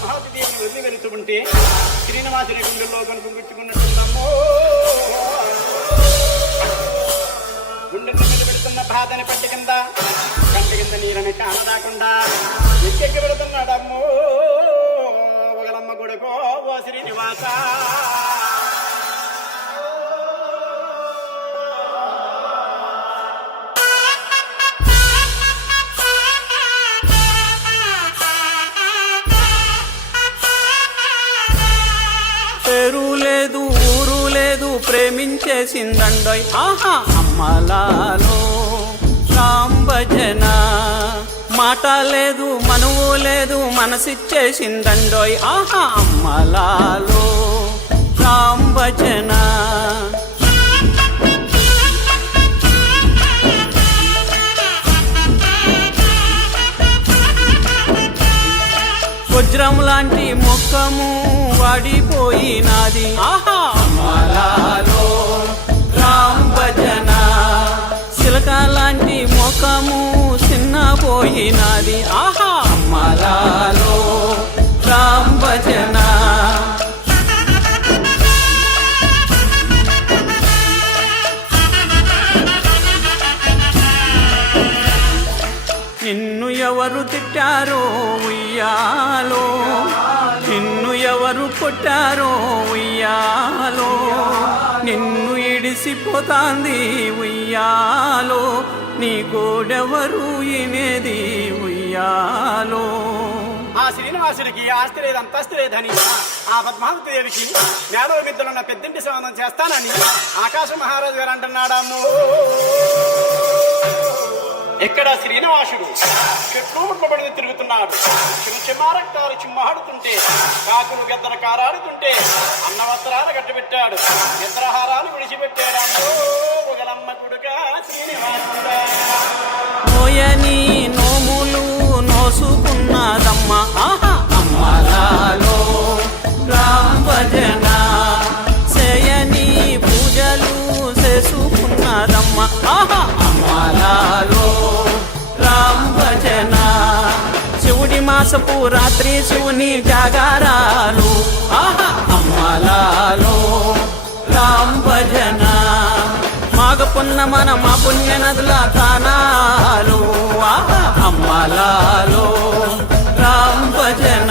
పద్మావతి దేవిని వెళ్ళి వెళుతూ ఉంటే శ్రీనివాసుని గుండెల్లో కనుకుంటున్నట్టున్నామో. గుండె మీద పెడుతున్న బాధని పట్టి కింద కంటి కింద నీరని కానరాకుండా ఎక్కెక్కి పెడుతున్నాడమ్మో. ఒకలమ్మ కొడుకో ఓ శ్రీనివాస. పేరు లేదు ఊరు లేదు ప్రేమించేసిందండోయ్ ఆహా అమ్మలాలో రామ్ భజన. మాట లేదు మనువు లేదు మనసిచ్చేసిందండోయ్ ఆహా అమ్మలాలో రామ్ భజన. వజ్రం లాంటి ముఖము వాడిపోయినాది ఆహా అమ్మలాలో రామ్ భజన. చిలక లాంటి ముఖము చిన్నపోయినాది ఆహా అమ్మలాలో రామ్ భజన. నిన్ను ఎవరు తిట్టారో ఉయ్యాలో, నిన్ను ఎవరు కొట్టారో ఉయ్యాలో, నిన్ను ఇడిసిపోతాంది ఉయ్యాలో, నీ గోడెవరు ఇనేది ఉయ్యాలో. ఆ శ్రీనివాసుడికి ఆస్తి లేదు అంతస్తు లేదని ఆ పద్మావతి దేవికి నేల మిద్దలున్న పెద్దంటి సంబంధం చేస్తానని ఆకాశ మహారాజు గారు అంటున్నాడమ్ము. ఎక్కడ శ్రీనివాసుడు చెట్లు ముట్టబడి తిరుగుతున్నాడు. చిమ్మారక్తాలు చిమ్మాడుతుంటే కాకులు గద్దర కారాడుతుంటే అన్నవస్త్రాలు కట్టుబెట్టాడు, నిద్రహారాలు విడిచిపెట్టాడు. ఒకలమ్మ కొడుక శ్రీనివాసుడా. నోయని నోములు నోసుకున్నదమ్మ ఆహా అమ్మలాలో రామ్ భజన. చేయని పూజలు చేసుకున్నదమ్మ ఆహా అమ్మలాలో రామ్ భజన. శివుడి మాసపు రాత్రి శివుని జాగారాలు ఆహా అమ్మలాలో రామ్ భజన. మాఘ పున్నమన మా పుణ్య నదుల తానాలు ఆహా అమ్మలాలో రామ్ భజన.